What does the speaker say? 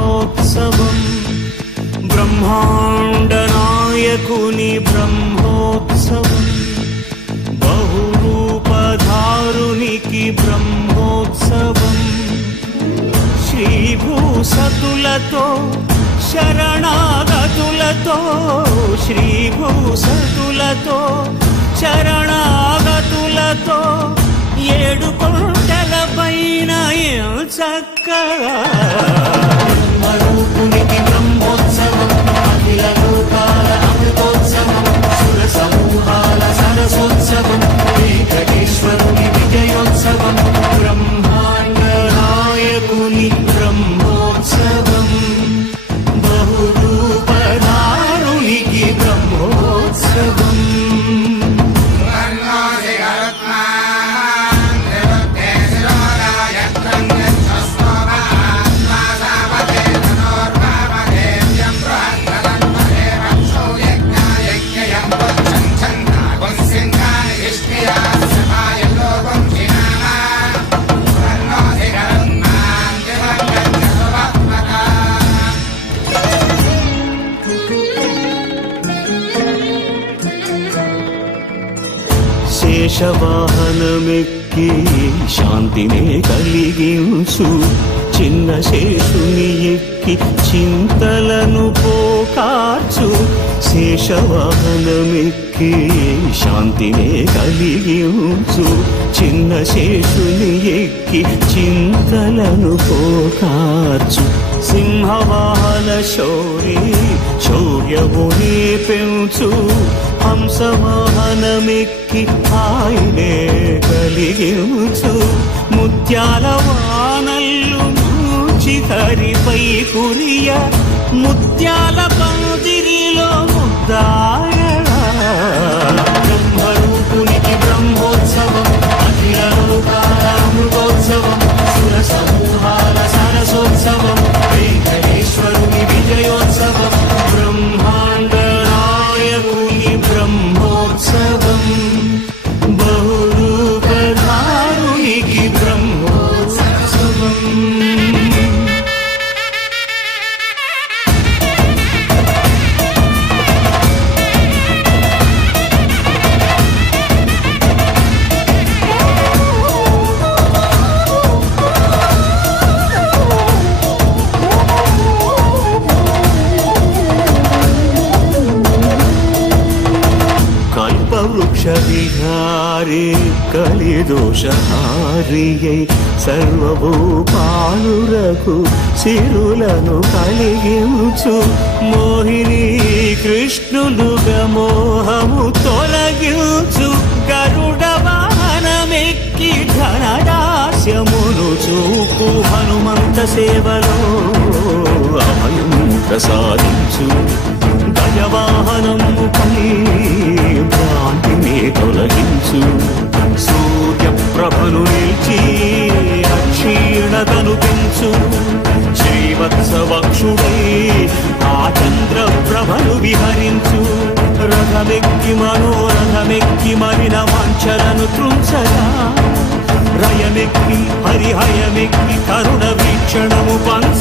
బ్రహ్మోత్సవం బ్రహ్మాండ నాయకుని బ్రహ్మోత్సవం బహురూపధారునికి బ్రహ్మోత్సవం శ్రీభూసతులతో శరణాగతులతో శ్రీభూసతులతో శరణాగతులతో 7 కొండల పైన చక్కగా బ్రహ్మరూపునికి బ్రహ్మోత్సవం అఖిల లోకాల అమృతోత్సవం సుర సమూహాల సరసోత్సవం వెంకటేశ్వరుని విజయోత్సవం బ్రహ్మాండ నాయకుని బ్రహ్మోత్సవం బహురూపధారునికి బ్రహ్మోత్సవం శేషవాహనమెక్కి శాంతినే కలిగించు చిన్న శేషుని ఎక్కి చింతలను పోకార్చు శేషవాహనమెక్కి శాంతినే కలిగించు చిన్న శేషుని ఎక్కి చింతలను పోకార్చు సింహవాహన శౌర్యమునే పెంచు హంసవాహనమెక్కి ఆయనే కలిగించు ముత్యాల వానల్లు మూచి హరిపై కురియ ముత్యాల పందిరిలో ముద్దాయడా బ్రహ్మరూపునికి బ్రహ్మోత్సవం అఖిల లోకాల అమృతోత్సవం సుర సమూహాల సరసోత్సవం వెంకటేశ్వరుని విజయోత్సవం బ్రహ్మాండ నాయకుని బ్రహ్మోత్సవం బహురూపధారునికి బ్రహ్మోత్సవం వృక్షవిహారీ కలిదోషహారియై సర్వభూపాలురకు సిరులను కలిగించు మోహిని కృష్ణులుగా మోహము తొలగించు గరుడ వాహనమెక్కి ధనదాస్యమును చూపు హనుమంత సేవలో అభయం ప్రసాదించు గజవాహనముపై భ్రాంతిని తొలగించు సూర్యప్రభను నిలిచి అక్షీణతను పెంచు శ్రీవత్సవక్షుడై ఆ చంద్రప్రభను విహరించు రథమెక్కి మనోరథమెక్కి మరిన వాంఛలను త్రుంచగా రయమెక్కి హరిహయమెక్కి కరుణ వీక్షణము పంచ